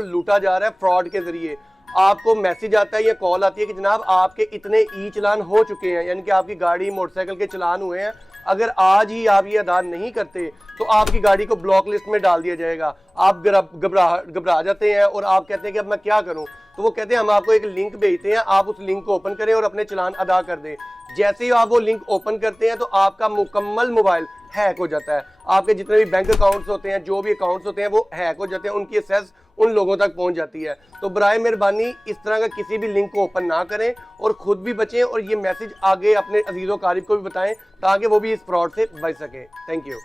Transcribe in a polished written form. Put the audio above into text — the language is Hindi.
आपको लूटा जा रहा है फ्रॉड के जरिए। आपको मैसेज आता है या कॉल आती है कि जनाब आपके इतने ई चालान हो चुके हैं, यानी कि आपकी गाड़ी मोटरसाइकिल के चालान हुए हैं, अगर आज ही आप ये अदा नहीं करते तो आपकी गाड़ी को ब्लॉक लिस्ट में डाल दिया जाएगा। आप घबरा जाते हैं और आप कहते हैं कि अब मैं क्या करूं। तो वो कहते हैं हम आपको एक लिंक भेजते हैं, आप उस लिंक को ओपन करें और अपने चालान अदा कर दें। जैसे ही आप वो लिंक ओपन करते हैं तो आपका मुकम्मल मोबाइल हैक हो जाता है। आपके जितने भी बैंक अकाउंट्स होते हैं, जो भी अकाउंट्स होते हैं, वो हैक हो जाते हैं, उनकी एक्सेस उन लोगों तक पहुंच जाती है। तो बराए मेहरबानी इस तरह का किसी भी लिंक को ओपन ना करें और खुद भी बचें, और ये मैसेज आगे अपने अजीज़ो कारिब को भी बताएं ताकि वो भी इस फ्रॉड से बच सके। Thank you.